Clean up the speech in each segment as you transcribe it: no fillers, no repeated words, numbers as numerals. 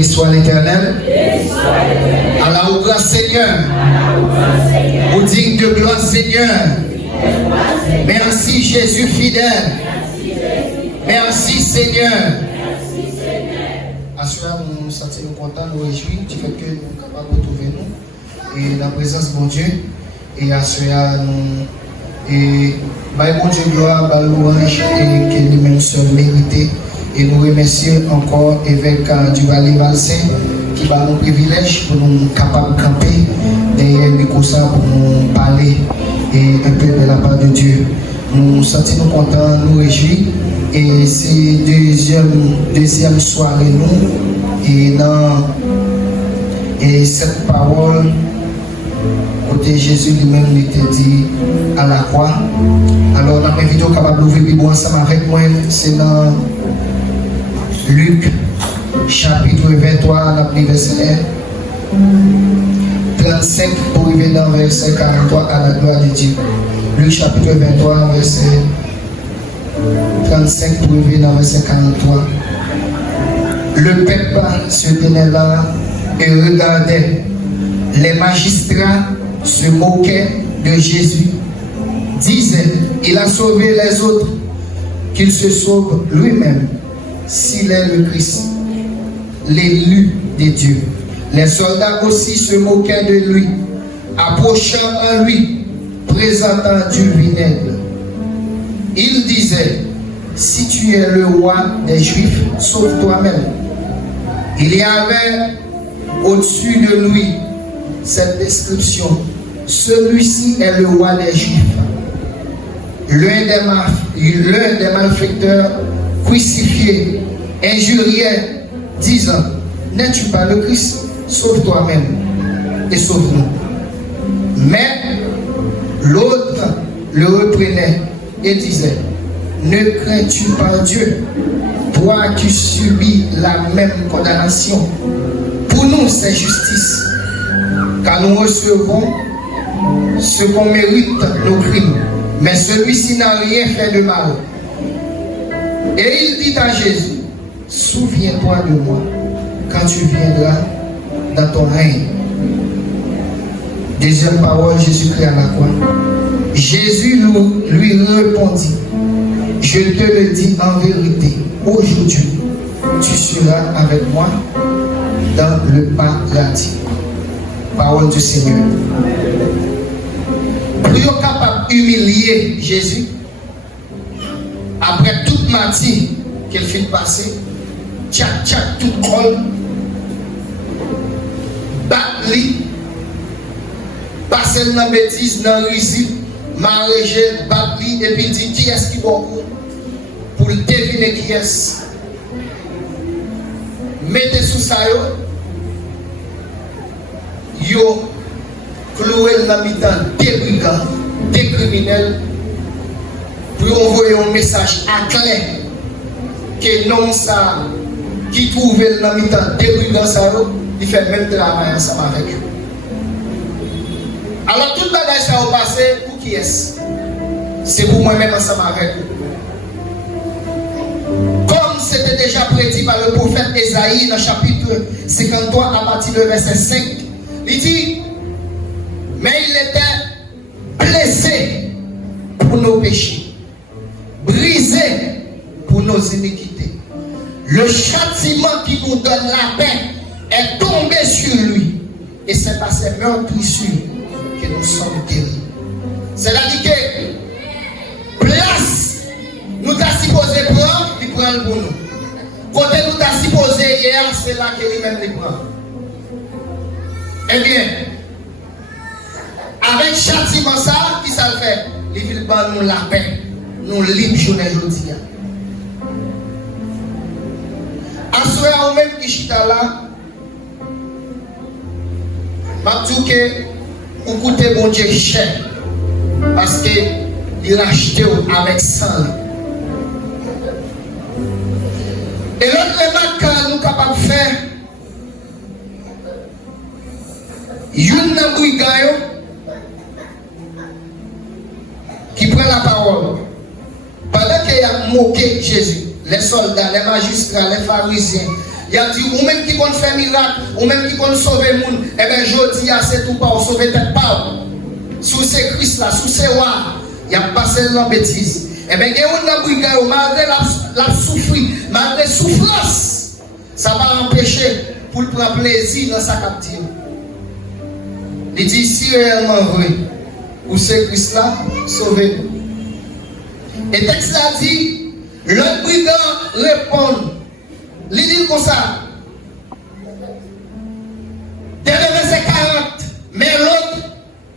Béni soit l'Éternel. Allah au grand Seigneur. Au digne de gloire Seigneur. Merci Jésus fidèle. Merci Seigneur. Assurez nous nous sentons contents, nous réjouis du fait que nous sommes capables de retrouver nous et la présence de mon Dieu. Et assurez nous et bon Dieu gloire, bah louange et que lui-même seul mérité. Et nous remercions encore évêque du Valais Valsin qui va nous privilège pour nous capables de camper derrière le micro pour nous parler et un peu de la part de Dieu. Nous nous sentons contents, nous réjouis. Et c'est deuxième soirée nous et dans cette parole côté Jésus lui-même était dit à la croix. Alors dans mes vidéos capable d'ouvrir Bible ensemble avec moi, c'est dans Luc chapitre 23 verset 35 pour arriver dans verset 43 à la gloire de Dieu. Luc chapitre 23 verset 35 pour arriver dans verset 43. Le peuple se tenait là et regardait. Les magistrats se moquaient de Jésus, disaient, il a sauvé les autres, qu'il se sauve lui-même, s'il est le Christ, l'élu de Dieu. Les soldats aussi se moquaient de lui, approchant en lui, présentant du vinaigre. Ils disaient, si tu es le roi des Juifs, sauve toi-même. Il y avait au-dessus de lui cette description. Celui-ci est le roi des Juifs. L'un des malfaiteurs crucifiés injuriait, disant, n'es-tu pas le Christ? Sauve toi-même et sauve-nous. Mais l'autre le reprenait et disait, ne crains-tu pas Dieu, toi qui subis la même condamnation? Pour nous, c'est justice, car nous recevons ce qu'on mérite nos crimes. Mais celui-ci n'a rien fait de mal. Et il dit à Jésus, souviens-toi de moi quand tu viendras dans ton règne. Deuxième parole, Jésus-Christ à la croix. Jésus lui répondit, je te le dis en vérité, aujourd'hui, tu seras avec moi dans le paradis. Parole du Seigneur. Pour être capable d'humilier Jésus, après toute matinée qu'elle fait passer, tchac, tout col, battre-li, passer dans la bêtise, dans le risque, marrer, battre-li, et puis il dit qui est-ce qui va pour le deviner qui est. Mettez sous ça, yo cloué dans mi-temps des brigands, des criminels, pour envoyer un message à clair que non ça qui trouve dans mi-temps des brigands, ça il fait même travail ensemble avec eux. Alors tout le bagage ça va passer pour qui est-ce? C'est pour moi-même ensemble avec eux. Comme c'était déjà prédit par le prophète Esaïe dans le chapitre 53 à partir du verset 5, il dit, mais il était blessé pour nos péchés, brisé pour nos iniquités. Le châtiment qui nous donne la paix est tombé sur lui. Et c'est par ses meurtrissures que nous sommes guéris. C'est-à-dire que place, nous t'as supposé prendre, il prend pour nous. Côté nous t'as supposé hier, c'est là que lui-même il prend. Eh bien, avec châtiment ça, qui ça le fait? Il veut nous la paix, nous libres journée aujourd'hui. Assurez au même qui chita là, je dis que vous coûtez bon Dieu cher, parce que il a acheté avec sang. Et l'autre remarque que nous sommes capables de faire, une nabouigayo qui prend la parole pendant qu'il a moqué Jésus, les soldats, les magistrats, les pharisiens, Il a dit, ou même qui compte faire miracle, ou même qui compte sauver le monde, eh bien, je dis, c'est tout pas, sauver tête pas. Sous ces Christ là, sous ces rois, il a passé dans la bêtise. Eh bien, il y a une brigade, malgré la souffrance, malgré la souffrance, ça va empêcher pour prendre plaisir dans sa captive. Il dit, si réellement vrai, ou c'est Christ là, sauvez-nous. Et le texte a dit, le brigand répond, il dit comme ça, dès le verset 40, mais l'autre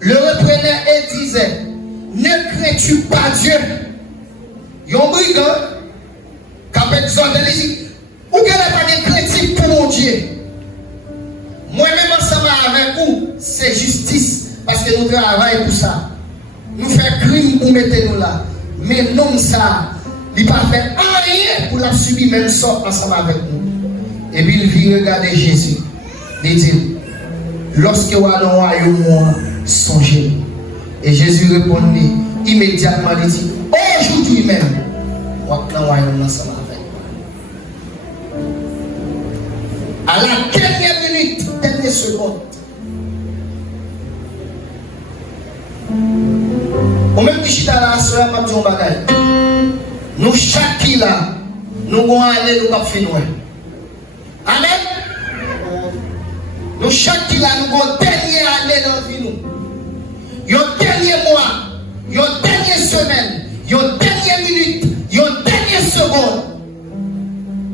le reprenait et disait, ne crains-tu pas Dieu? Il y a un brigand qui a exhorté, il dit, ou qu'elle n'a pas de critique pour mon Dieu? Moi-même ensemble avec vous, c'est justice, parce que nous travaillons pour ça. Nous faisons crime pour mettre nous là. Mais non, ça, il n'a pas fait rien pour la subir, même sort ensemble avec nous. Et puis il vit regarder Jésus. Il dit, lorsque vous allez au royaume, songez. Et Jésus répondit immédiatement, il dit, aujourd'hui même, vous allez au royaume ensemble avec nous. À la dernière minute, dernière seconde, au même que je suis dans la soirée, je vais dire nous, chaque là, nous allons aller, nous allons finir. Amen. Nous, chaque là, nous allons dernière année dans la vie. Nous, dernier mois, dernière semaine, dernière minute, dernière seconde.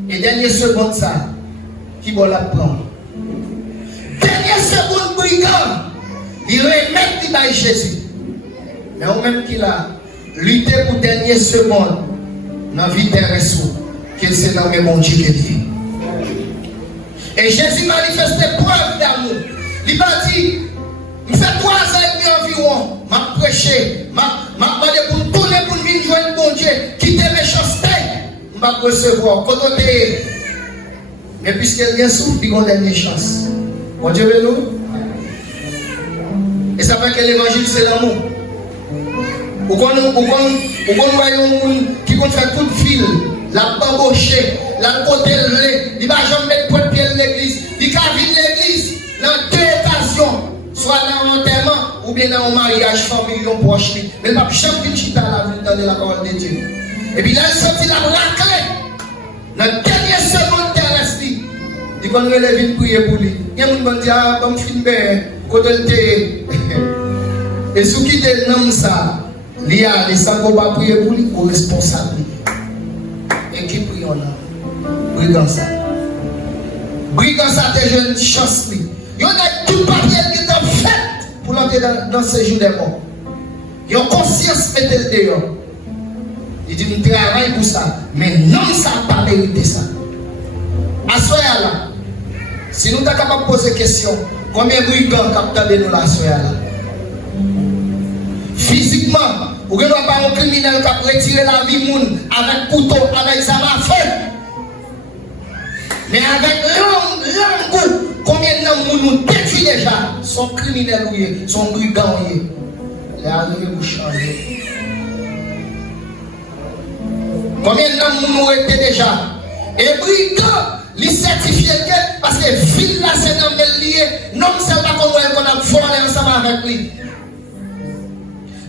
Et dernière seconde, ça, qui va la prendre. Dernière seconde, brigand, il remet qui va Jésus. Mais au même qu'il a lutté pour dernière seconde dans la vie terrestre, qu'il s'est nommé mon Dieu qui dit. Et Jésus manifestait preuve d'amour. Il m'a dit, il fait 3 ans et demi environ, m'a prêché, m'a demandé pour tourner pour venir joindre mon Dieu, quitter mes méchanceté, m'a recevoir. Mais puisqu'il y a souffle, il y a une dernière chance. Mon Dieu veut nous. Et ça fait que l'évangile c'est l'amour. Ou quand nous voyons qui compte faire toute ville, la bambocher, la côté il va jamais mettre point de pied de l'église. Il va vide l'église dans 2 occasions, soit dans un enterrement ou bien dans un mariage familial proche. Mais il va jamais venir chita dans la parole de Dieu. Et puis là, il sortit la clé. Dans la dernière seconde terrestre, il va nous lever prier pour lui. Il y a des gens qui disent, ah, comme film, quand il était. Et ceux qui dénomment ça, il y a des gens qui vont prier pour lui, ou responsable. Et qui prie on a? Brigand ça. Brigand ça, t'es jeune chance. Il y a tout papier qui est fait pour l'entrer dans ce jour des morts. Il y a conscience mettez le dehors. Il dit, nous travaillons pour ça. Mais non, ça n'a pas mérité ça. À ce là, si nous sommes capables de poser question, combien de brigands captent nous là à ce là? Physiquement, vous ne pouvez pas un criminel qui a retiré la vie moun avec couteau, avec sa feu. Mais avec l'angle, combien de gens nous détruisent déjà? Sont criminels, sont brigands. Les arrivés vous changer. Combien de gens nous ont été déjà? Et brigands, les certifiés parce que ville là c'est dans le lié, non c'est pas qu'on a volé ensemble avec lui.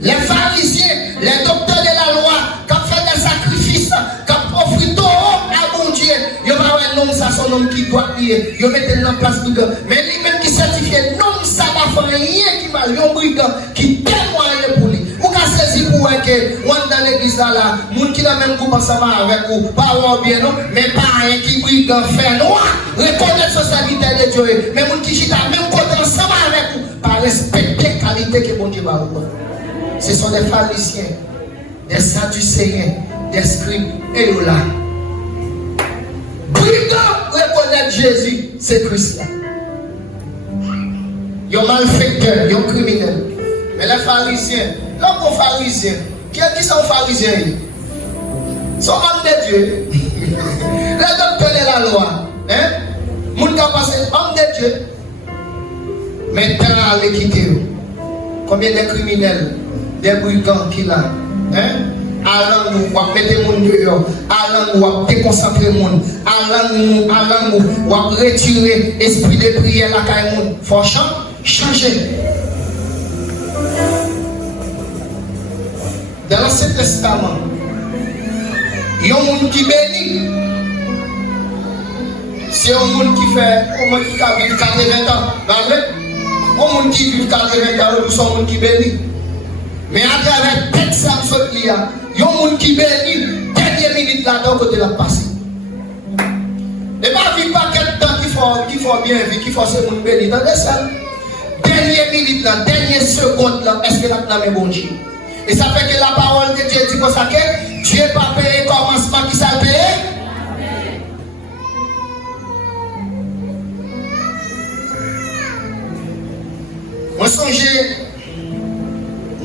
Les pharisiens, les docteurs de la loi, qui ont fait des sacrifices, qui ont offert tout à bon Dieu, ils ont un homme, ça son homme qui doit prier, ils mettent dans place brigand. Mais lui-même qui certifié, non, ça va faire rien qui va, il y a un brigand qui témoigne pour lui. Vous avez saisi pour que, on dans l'église là, les gens qui n'ont même pas ensemble avec vous, pas bien non, mais pas un qui brigand fait noir, reconnaître son serviteur de Dieu, mais les gens qui sont même côté ensemble avec vous, pas respecter la qualité que bon Dieu va vous. Ce sont des pharisiens, des sadducéens, des scribes et là. Brigand reconnaître Jésus, c'est Christ là. Ils ont malfaiteur, ils ont criminel. Mais les pharisiens, l'homme pharisien, qui sont pharisiens? Ils sont hommes de Dieu. Les docteurs de la loi. Mon qui a passé homme de Dieu. Maintenant, les quitter. Combien de criminels? Des brigands qu'il a, à l'angle où mettre les gens dehors, à l'angle où déconcentrer les gens, à l'angle où retirer l'esprit de prière à la caille. Il faut changer. Dans l'Ancien Testament, il y a un monde qui bénit. C'est un monde qui fait, un monde qui vit 80 ans. Un monde qui vit 80 ans, c'est un monde qui bénit. Mais à travers le texte, il y a un monde qui bénit, dernière minute là-dedans, côté la passé. Et pas vivre pas quel temps qu'il faut bien vivre, qu'il faut se monde béni. Dans ça, dernière minute là, dernière seconde là, est-ce que là, là, bon Dieu? Et ça fait que la parole de Dieu dit comme ça que Dieu n'est pas payé commencement qui s'est payé. Moi, songez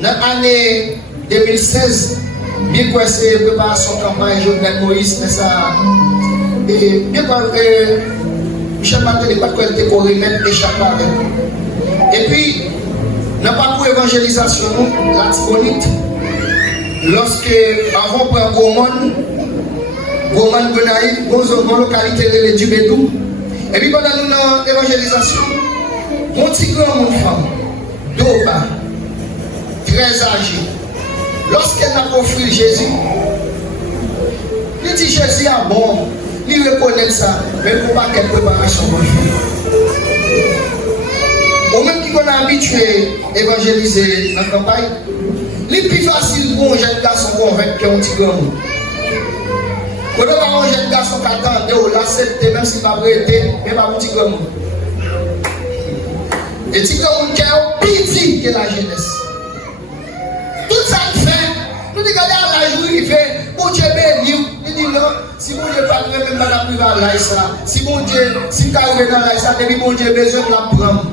dans l'année 2016, bien que c'est préparation campagne Jovenel Moïse, mais ça. Et bien que Michel Martin n'est pas de décorer, même échappé avec. Et puis, dans le parcours évangélisation, la Tibonite, lorsque avant pour Goman Gonaï, dans la localité de Dubédou, et puis pendant notre évangélisation, mon petit grand mon femme, Doba, très âgée, lorsqu'elle a offert Jésus, il dit Jésus a bon, il reconnaît ça, mais pour pas qu'elle préparation pour lui. Au même qui qu'on a habitué à évangéliser dans la campagne, les plus facile pour un jeune garçon convaincre qu'un petit grand monde. Quand on a un jeune garçon qui attendait, on l'accepte, même s'il n'a pas été, mais pas un petit grand monde. Et petit grand monde qui est plus petit que la jeunesse. Tout ça fait, nous disons que la journée, il fait, bon Dieu béni, il dit non, si mon Dieu pas même pas la privée là, ça, si mon Dieu, si tu arrives dans là, ça, depuis mon Dieu besoin de la prendre.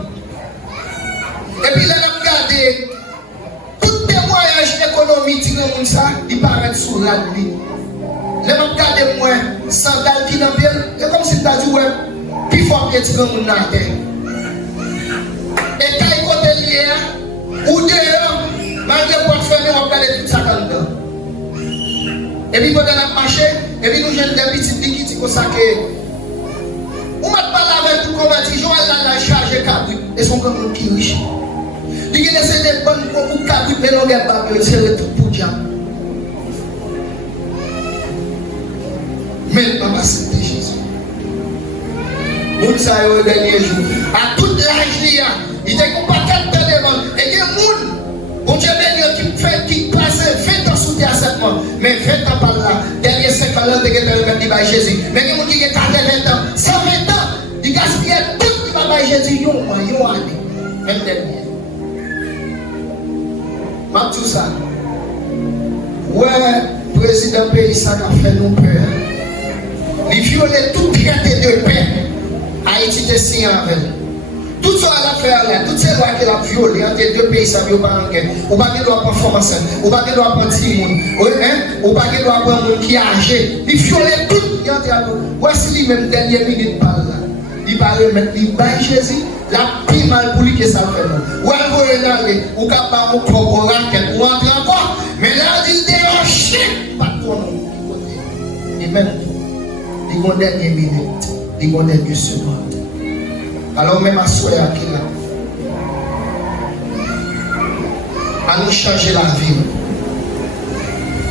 Et puis là, on a regardé tout témoignage économique dans le ça, il paraît sous la vie. Là, on a regardé moi, sandales qui n'ont bien, c'est comme si tu as dit, ouais, puis fort bien dans le monde. Et quand il côté lié, ou dehors, malgré le porte-fermé, on a regardé tout ça dedans. Et puis, quand on a marché, et puis nous jeunes des petits qui disent comme ça que. On m'a parlé avec tout comme on dit, Joël a chargé cabrit, et son comme qui riche. Il y a des bonnes pour cabrit, mais non, il n'y a pas de c'est tout pour diable. Mais papa, c'était Jésus. Moun sa yo dernier jour. À toute l'âge, il était comme pas quelqu'un devant. Et il y a des gens, bon Dieu béni, qui passe 20 ans sous terre à 7 mois. Mais 20 ans par là, dernier 5 ans, là, il y a des gens qui Jésus. Mais il y a des gens qui ont 20 ans, 120 ans, ils gaspillent tout ce qui va Jésus. Ils ont année. Même dernier. Pas tout ça. Ouais, président pays, ça a fait nous peur. Il violait toute traité de paix. Haïti était signé avec. Tout ça à l'affaire là, toutes ces lois qu'elle a violées entre les deux pays, ça ne veut pas en guerre. Ou pas qu'elle doit prendre formation, ou pas qu'elle doit prendre Timon, ou pas qu'elle doit prendre un monde qui est âgé. Il violait tout. Voici les mêmes dernières minutes par là. Il parle maintenant, il bat Jésus, la plus mal pour lui que ça fait. Ou elle va aller, ou qu'elle va au propre raquette, ou entrer encore. Mais là, il dérange, pas de ton nom. Et même, il y a une dernière minute, il y a une dernière seconde. Alors même à soi qui là, à nous changer la vie,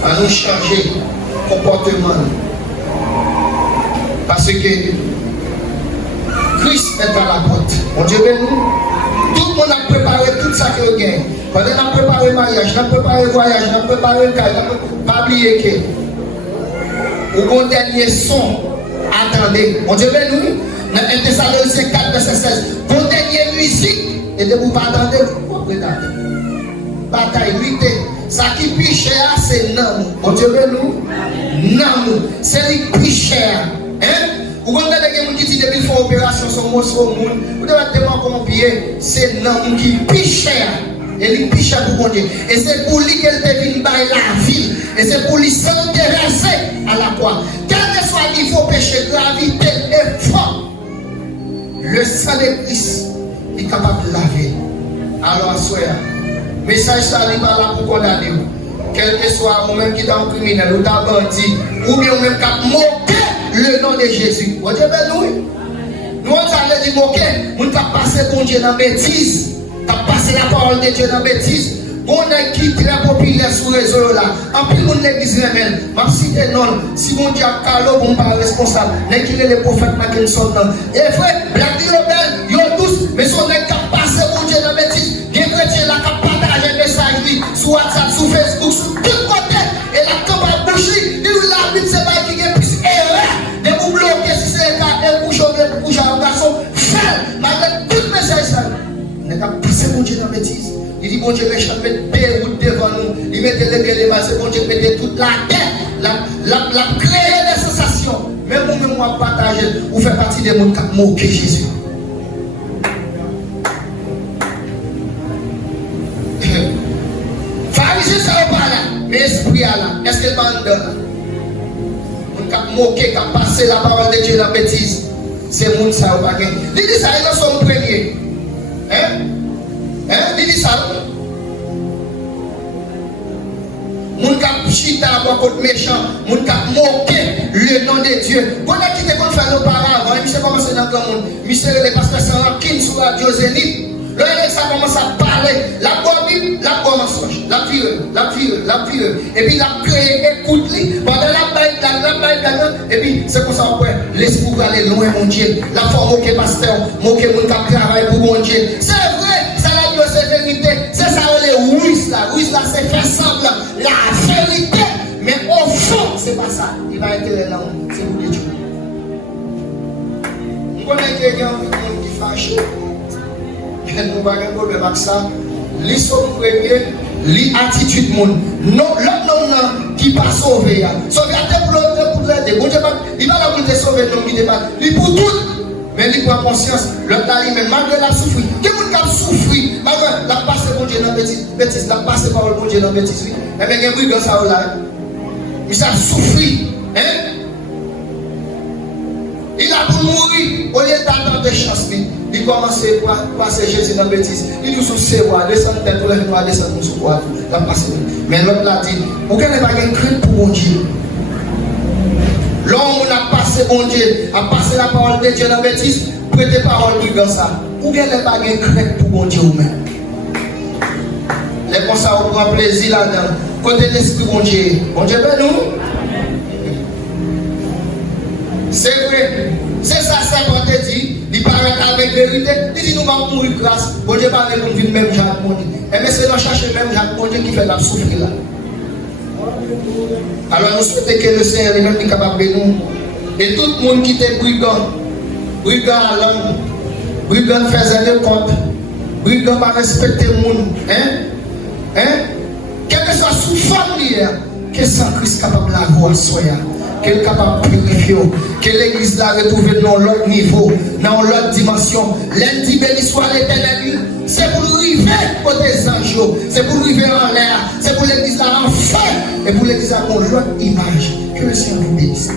à nous changer le comportement. Parce que Christ est à la porte. Mon Dieu béni. Tout le monde a préparé tout ça que vous gagnez. Pendant qu'on a préparé le mariage, on a préparé le voyage, on a préparé le cas, on n'a pas oublié que au bon dernier son, attendez. Mon Dieu béni. Dans 1 Thessaloniciens 4, verset 16, pour dernière musique, et de vous pas attendre, vous regardez. Bataille, lutter. Ça qui est plus cher, c'est non. Mon Dieu, nous, non. C'est le plus cher. Hein? Vous comprenez que les gens qui disent depuis qu'ils font opération sur moi, sur le monde, vous devez demander comment payer. C'est non qui est plus cher. Et il est plus cher pour Dieu. Et c'est pour lui qu'elle devine la vie. Et c'est pour lui s'intéresser à la croix. Quel que soit le niveau péché, gravité, effort. Le sang de Christ est capable de laver. Alors, soyez. Message ça n'est pas là pour condamner. quel que soit vous-même qui est un criminel ou un bandit, ou bien vous-même qui a moqué le nom de Jésus. Vous Dieu nous. Nous allons dire moquer, nous avons passé bon Dieu dans la bêtise, nous avons passé la parole de Dieu dans la bêtise. On est qui est très populaire sur les réseaux là. En plus, on l'église même. Ma cité non. Si mon Dieu a calé, on pas responsable. N'est qu'il est le prophète Mackinson. Et frère, Black Dilobel, yo tous, mais on est capable de passer mon Dieu dans la bêtise. Il y a des chrétiens là qui partagent un message sur WhatsApp, sur Facebook, sur tout côté. Et la campagne bouchée, il y a la Bible, c'est pas qui est plus erreur. De vous bloquer si c'est un cas, un bouchon, un garçon, fait, malgré tout message ça. On est capable de passer mon Dieu dans la bêtise. Il dit, bon Dieu, méchant, met des routes devant nous. Il mettait les biens, les masses, bon Dieu, mettait toute la terre. La créer des sensations. Même vous-même, moi, partager, vous faites partie des gens qui moquent Jésus. Pharisien, ça va pas là. Mais esprit là. Est-ce qu'il va en dedans? Vous qui moquer, qui passer la parole de Dieu dans la bêtise. C'est le monde ça va pas gagner. Il dit ça, ils sont premiers. Hein? Il dit ça. Moun kap chita à côté méchant, moun kap moquer le nom de Dieu. Quand on qui te qu'on fait auparavant, il s'est commencé dans le monde. Monsieur le pasteur Sarankin sur la Zénith. Là, ça commence à parler. La Bible, la mensonge, la vire. Et puis la créé, écoute-lui. Pendant la baille, et puis c'est comme ça après. L'esprit va aller loin, mon Dieu. La forme moquer pasteur, moquer mon cap travail pour mon Dieu. C'est vrai, ça la Dieu, c'est vérité. C'est ça les ruses là. Ruses là, c'est faire semblant. La vérité. Mais au fond, c'est pas ça. Il va être là, c'est pour Dieu. On connaît quelqu'un qui fâche. Nous n'avons pas de problème avec ça. Les sommes premiers, les attitudes monde. Non, l'homme non qui pas sauvé. Sauvé à tes pour l'aider. Bon Dieu, il va la sauver sauver non qui débat. Il pour tout. Mais il prend conscience. L'autre là, mais malgré la souffrir. Qui vous qui souffrir, malgré la passe bon Dieu dans bêtise, la passe par bon Dieu dans bêtise. Eh bien, il y a un ça là. Il a souffert. Hein? Il a pour mourir, au lieu d'attendre des chances, il commence à passer Jésus dans la bêtise. Il dit, c'est quoi, descendre tête, pour les noirs, descendre sous quoi, il a passé. Mais l'autre l'a dit, vous n'avez pas de crainte pour mon Dieu. L'homme a passé mon Dieu, a passé la parole de Dieu dans la bêtise, prêtez parole du dans ça. Vous n'avez pas de crainte pour mon Dieu vous-même. Les comme ça, on prend plaisir là-dedans. Côté l'esprit, mon Dieu, ben nous. C'est vrai, c'est ça, ça qu'on te dit. Il parle avec vérité. Il dit nous allons mourir grâce. Bon Dieu parle pour vivre même Jacques Mondi. Et mais c'est dans chercher même Jacques Mondi qui fait la souffrir là. Alors nous souhaitons que le Seigneur lui-même est capable de nous. Et tout le monde qui était brigand à l'homme, brigand faisait des comptes, brigand pas respecter le monde. Quelle que soit sous forme hier, que sans Christ capable de la voir soya. Qu'elle est capable de purifier, que l'église l'a retrouvé dans l'autre niveau, dans l'autre dimension. Lundi béni soit l'éternel, c'est pour nous arriver côté anges, c'est pour nous arriver en l'air, c'est pour l'église là en feu, et pour l'église là dans l'autre image. Que le Seigneur nous bénisse.